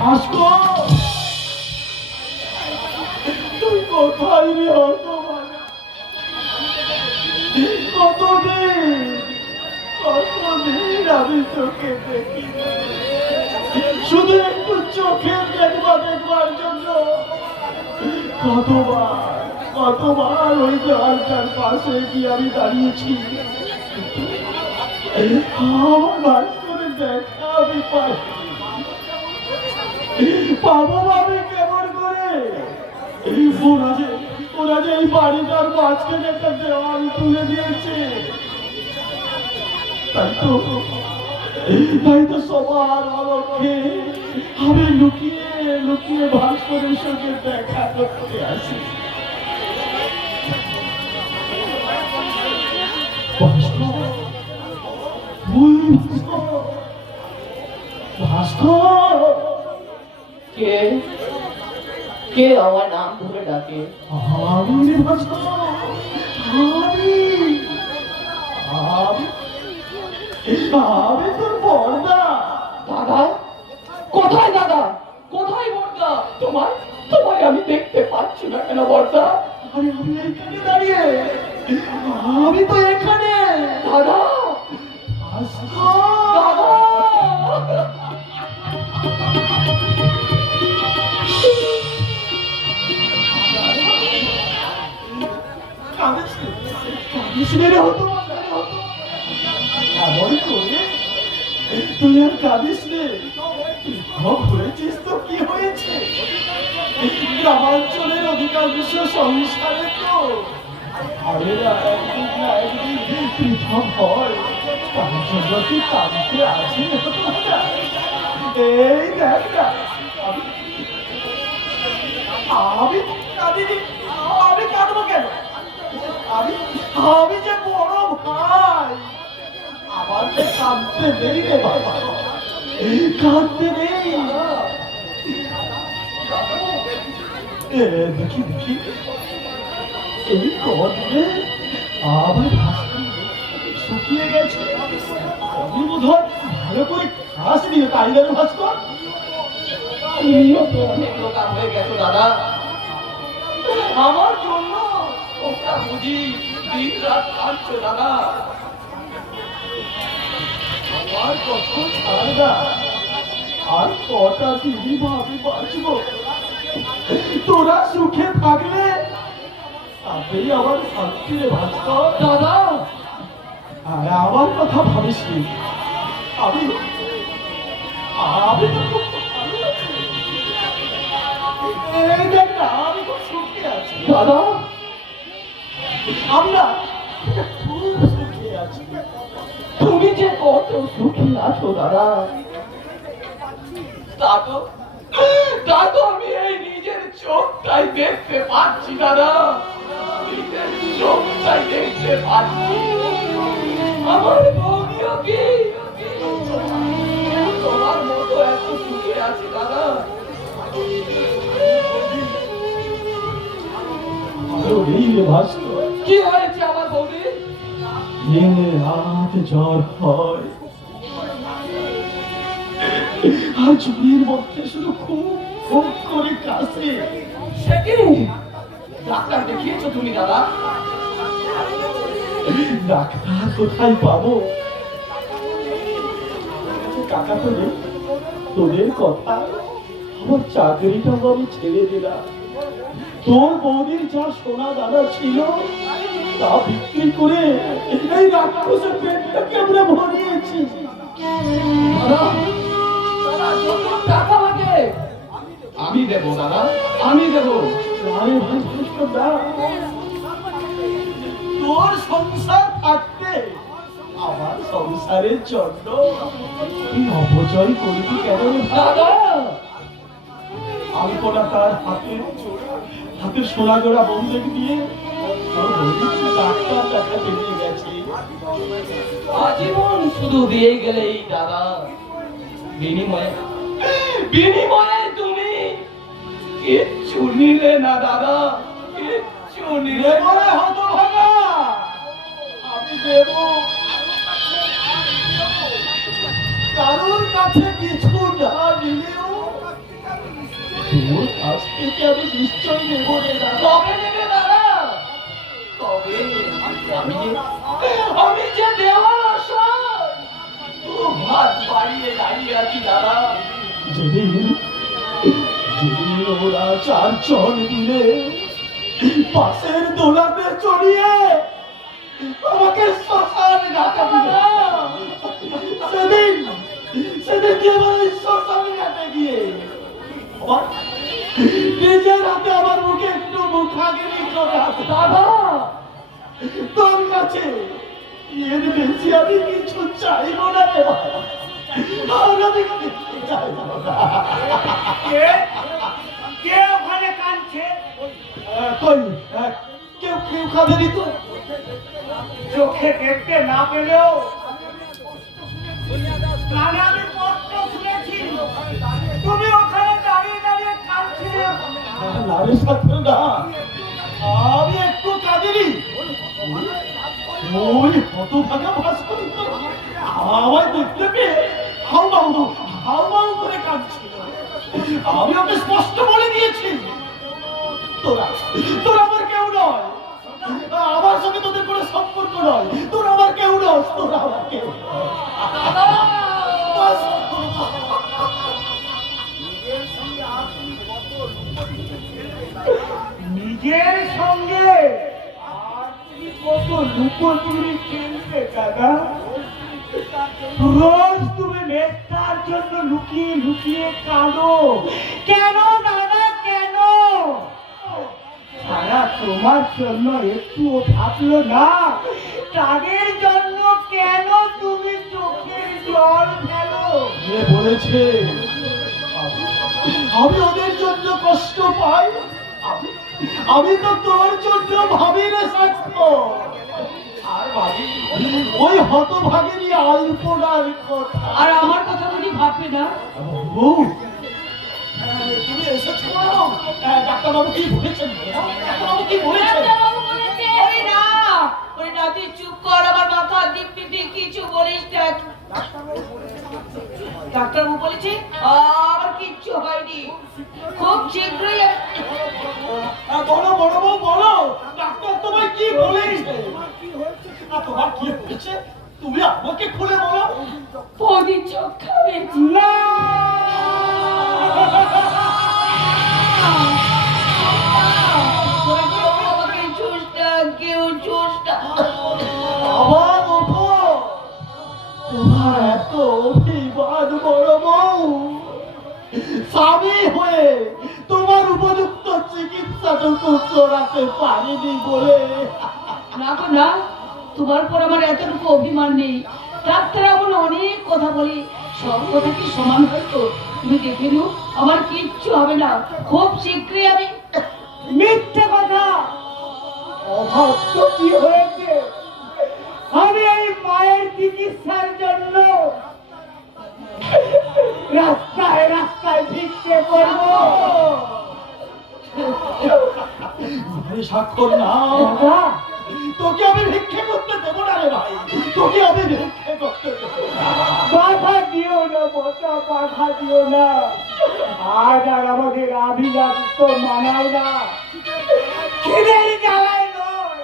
ভাস্কর, তুই কোথায় রে হতভাগা? কতদিন আমি তোকে দেখি, শুধু একটু চোখে দেখবার জন্য কতবার ওই দেওয়ালটার পাশে গিয়ে আমি দাঁড়িয়েছি। আমার ভাস্করের দেখা আমি পাই, পাবো আমি কেমন করে? ওরা যে এই বাড়িটার মাঝখানে একটা দেওয়াল তুলে দিয়েছে, তাই তো সবার অলক্ষে আমি লুকিয়ে লুকিয়ে ভাস্করের সঙ্গে দেখা করতে আসি। ভাস্কর, কে কে আমার নাম ধরে ডাকে? আমি ভাস্কর, আমি তোর বড়দা। দাদা কোথায়? দাদা কোথায় বর্দা? তোমায় আমি দেখতে পাচ্ছি না কেন বর্দা? আরে আমি এখানে দাঁড়িয়ে, আমি তো এখানে। দাদা ভাস্কর, দাদা তুই আর কাঁদিস নে, ঘুরেছিস তো কি হয়েছে? গ্রামাঞ্চলের অধিকাংশ সংসারে তো একদিন না একদিন পৃথক হয়, তার জন্য কি কাঁদতে আছি? এই দেখ না, আমি কাঁদিনি, আমি কাঁদবো কেন? আমি যে বড় ভাই, আমার যে কাঁদতে নেই রে বাবা, কাঁদতে নেই। দেখি এই কদিনে আমার শুকিয়ে গেছে, আমি বোধ হয় ভালো করে ঘাস দিয়ে, তাই না ভাস্কর? তুমিও তো অনেক রোগা হয়ে গেছো দাদা, আমার জন্য তোমরা বুঝি দিন রাত কাঁদছো দাদা। আমার কথা ছাড় না, আর কটা দিনই ভাবি বাঁচবো, তোরা সুখে থাকলে তাতেই আমার শান্তি রে ভাস্কর। দাদা আর আমার কথা ভাবিস নি, আমি তো খুব ভালো আছি। এই দেখ না, আমি খুব সুখে আছি দাদা, আমরা খুব সুখে আছি। তুমি যে কত সুখী আছো দাদা, তা তো আমি এই নিজের চোখটাই দেখতে পাচ্ছি দাদা, নিজের চোখটাই দেখতে পাচ্ছি। আমার বউনিও কি তোমার মতো এত সুখে আছে দাদা? ভাস্কর, কি হয়েছে আমার বৌদি? দিনে রাত জ্বর হয়, আর ঝুড়ির মধ্যে শুধু খুব খুব করে কাশে। সে কি ডাক্তার দেখিয়েছো তুমি দাদা? ডাক্তার কোথায় পাবো? কাকা তো নেই, তোদের কথা আমার চাকরিটাও আমি ছেড়ে দিলাম, তোর বৌদির যা সোনা দানা ছিল তা বিক্রি করে এই রাক্ষসের পেটটাকে আমরা ভরিয়েছি। দাদা দাদা যত টাকা লাগে আমি দেবো দাদা, আমি দেবো। আরে ভাই ভাস্কর দা, তোর সংসার থাকতে আমার সংসারের জন্য তুই অপচয় করবি কেন রে দাদা? আলপনা তার হাতে সোনা জোড়া বন্ধক দিয়ে টাকা বেরিয়ে গেছে। আজীবন শুধু দিয়ে গেলেই দাদা, বিনিময়ে তুমি কিচ্ছু নিলে না দাদা, কিচ্ছু নিলে না। হতভাগা, আমি দেব, কারোর কাছে কিছু না নিলেও তোর কাছ থেকে আমি নিশ্চয় নেবো রে দাদা। কবে নেবে দাদা? কবে? আমি যে দেওয়ার আশায় দু হাত বাড়িয়ে দাঁড়িয়ে আছি দাদা। যেদিন ওরা চারজন মিলে পাশের দোলাতে চড়িয়ে আমাকে শ্মশান ঘাটে দিল, সেদিন কি আমার ওই শ্মশান ঘাটে গিয়ে আমার নিজের হাতে আমার মুখে একটু মুখাগ্নি করে আসে। দাদা তোর কাছে এর বেশি আমি কিছু চাইব না রে বাবা। আমি কিছু চাইব না। কে ওখানে কাঁদছে? কই কেউ খাবেনি তো? চোখে দেখতে না পেলেও কানে আমি স্পষ্ট শুনেছি তুমি ওখানে দাঁড়িয়ে দাঁড়িয়ে কাঁদছিলে। নারীর সাথে না, আমি একটু কাঁদিনি। ওই হতভাগা ভাস্কর আমায় দেখতে পেয়ে হাউমাউ করে কাঁদছিল। আমি ওকে স্পষ্ট বলে দিয়েছি, তোরা আমার কেউ নয়, আমার সঙ্গে তোদের কোনো সম্পর্ক নয়, তোরা আমার কেউ নয়, তোরা আমার কেউ বাস। নিজের সঙ্গে আর তুমি কত লুকোচুরি খেলতে দাদা। রোজ তুমি মেঘটার জন্য লুকিয়ে লুকিয়ে কাঁদো কেন দাদা, কেন? সারা তোমার জন্য একটুও ভাবলো না, তাদের জন্য কেন তুমি চোখের জল ফেলো? কে বলেছে আমি ওদের জন্য কষ্ট পাই? আমি তো তোর জন্য ভাবি রে সাক্ষ্য। আর ভাবি ওই হতভাগেরই আলপনার কথা। আর আমার কথা বুঝি ভাববে না? বউ, তুমি এসেছো বলো? ডাক্তারবাবু কি বলেছেন? ডাক্তারবাবু কি বলেছেন? ডাক্তারবাবু বলেছে, ওরে না, তুই চুপ কর, আমার মাথা দিব্যি কিছু বলিস না। ডাক্তারবাবু বলেছে আমার কিচ্ছু হয়নি, খুব শীঘ্রই বলো বড় বউ বলো, ডাক্তার তোমায় কি বলেছে? তোমার কি হয়েছে তুমি আমাকে খুলে বলো। বৌদি চোখ খাবে না, আমাকে চুষটা, কেউ চুষটা। আবার ওঠো, তোমার এত অভিমান বড় বউ, স্বামী হয়ে তোমার উপযুক্ত চিকিৎসাটুকু করাতে পারিনি বলে। না গো না, তোমার পর আমার এতটুকু অভিমান নেই। ডাক্তার এমন অনেক কথা বলি, সব কথা কি সমান হয়তো? তুমি দেখে নিও, আমার কিচ্ছু হবে না, খুব শীঘ্রই আমি। মিথ্যে কথা। অভাব তো কি হয়েছে? আমি এই মায়ের চিকিৎসার জন্য রাস্তায় রাস্তায় ভিক্ষে করবো। স্বাক্ষর না, দাদা, তোকে আমি ভিক্ষে করতে দেবো না রে ভাই, তোকে আমি ভিক্ষে করতে দেবো না। বাধা দিও না বটা, বাধা দিও না। আজ আর আমাদের আভিলাষ তো মানায় না, খিদের জ্বালায় নয়।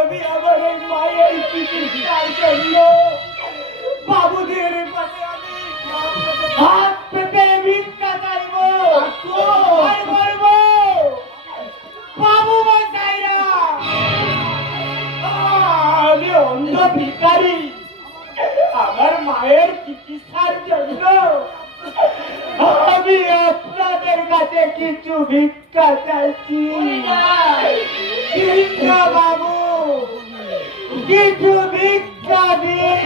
আমি আমার এই মায়ের চিকিৎসার জন্য বাবুদের কাছে আমি হাত পেতে ভিক্ষা চাইবো। আর বলবো, বাবু মশাইরা, আমি অন্ধ ভিখারি, আমার মায়ের চিকিৎসার জন্য আমি আপনাদের কাছে কিছু ভিক্ষা চাইছি। ভিক্ষা বাবু, কিছু ভিক্ষা দিন।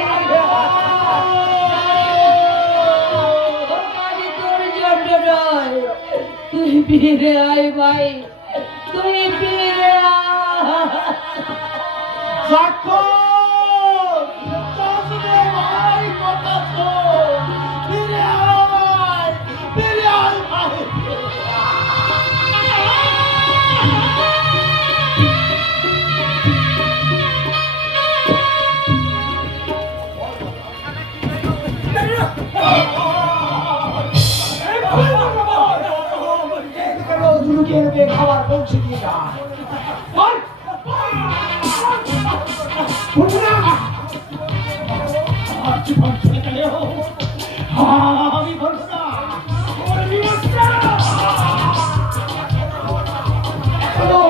আমি তোর জন্য নয়, তুই ফিরে আয় ভাই, তুই ফিরে আয়। স্বাক্ষর, চাষবে ভাই, কথা শোন, ফিরে আয় ভাই। এই খাবার পৌঁছে দিয়ে যা বল ঘটনা আমার জীবন চলে গেলেও আমি বলবো না আমার বিনাশটা এখনো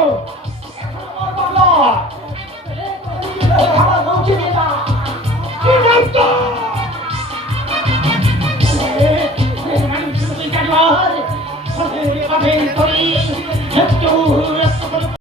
আমার বাবা খাবার পৌঁছে দিয়ে যা কি নামটা মানুষ জানোয়ার একটু